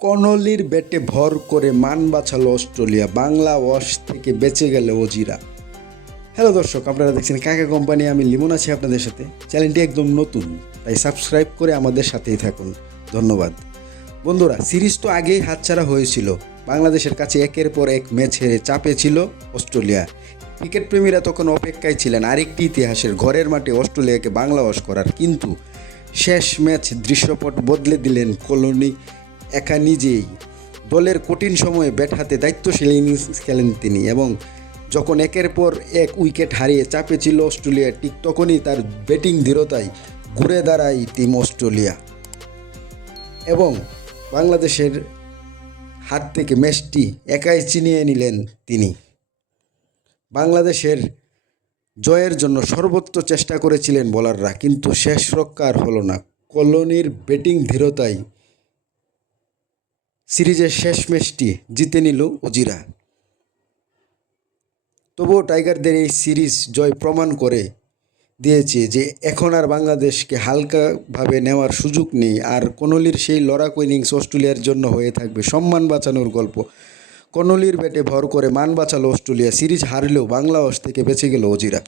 কনলির ব্যাটে ভর করে মান বাঁচালো অস্ট্রেলিয়া, বাংলা ওয়াশ থেকে বেঁচে গেল অজিরা। হ্যালো দর্শক, আপনারা দেখছেন কাকা কোম্পানি। আমি লিমন আছি আপনাদের সাথে। চ্যানেলটি একদম নতুন, তাই সাবস্ক্রাইব করে আমাদের সাথেই থাকুন। ধন্যবাদ। বন্ধুরা, সিরিজ তো আগেই হাতছাড়া হয়েছিল। বাংলাদেশের কাছে একের পর এক ম্যাচ হেরে চাপে ছিল অস্ট্রেলিয়া। ক্রিকেট প্রেমীরা তখন অপেক্ষায় ছিলেন আরেকটি ইতিহাসের, ঘরের মাঠে অস্ট্রেলিয়াকে বাংলা ওয়াশ করার। কিন্তু শেষ ম্যাচ দৃশ্যপট বদলে দিলেন কলোনি একা নিজেই। দলের কঠিন সময়ে ব্যাট হাতে দায়িত্বশীল ইনিংস খেলেন তিনি, এবং যখন একের পর এক উইকেট হারিয়ে চাপে ছিল অস্ট্রেলিয়া, ঠিক তখনই তার ব্যাটিং দৃঢ়তায় ঘুরে দাঁড়ায় টিম অস্ট্রেলিয়া এবং বাংলাদেশের হাত থেকে ম্যাচটি একাই ছিনিয়ে নিলেন তিনি। বাংলাদেশের জয়ের জন্য সর্বোচ্চ চেষ্টা করেছিলেন বোলাররা, কিন্তু শেষ রক্ষা আর হলো না। কলোনির ব্যাটিং দৃঢ়তায় সিরিজের শেষ ম্যাচটি জিতে নিল অজিরা। তবুও টাইগারদের এই সিরিজ জয় প্রমাণ করে দিয়েছে যে এখন আর বাংলাদেশকে হালকাভাবে নেওয়ার সুযোগ নেই। আর কনলির সেই লড়াকু ইনিংস অস্ট্রেলিয়ার জন্য হয়ে থাকবে সম্মান বাঁচানোর গল্প। কনলির ব্যাটে ভর করে মান বাঁচালো অস্ট্রেলিয়া, সিরিজ হারলেও বাংলা ওয়াশ থেকে বেঁচে গেল অজিরা।